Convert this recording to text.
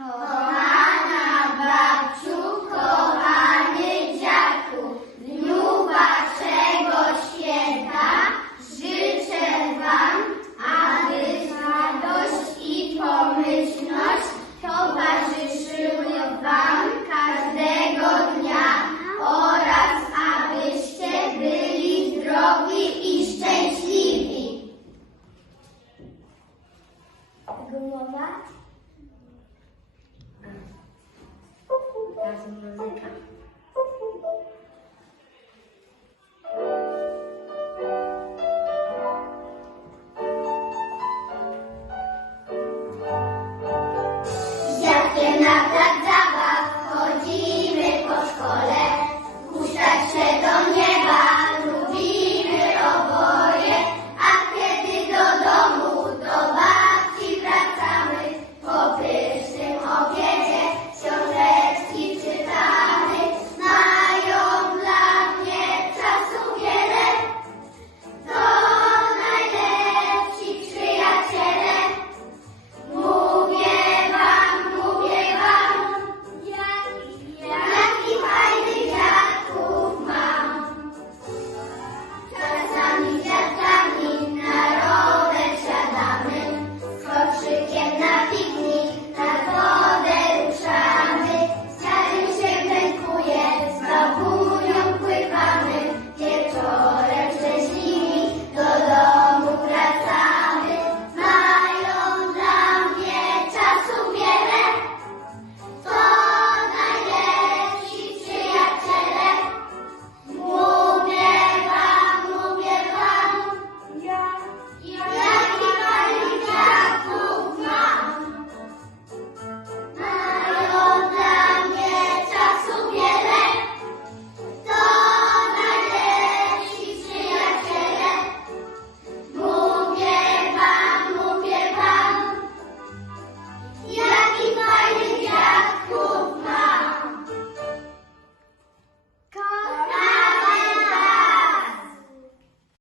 Kochana babciu, kochany dziadku, w dniu waszego święta życzę wam, aby radość i pomyślność towarzyszyły wam każdego dnia oraz abyście byli zdrowi i szczęśliwi. Głowa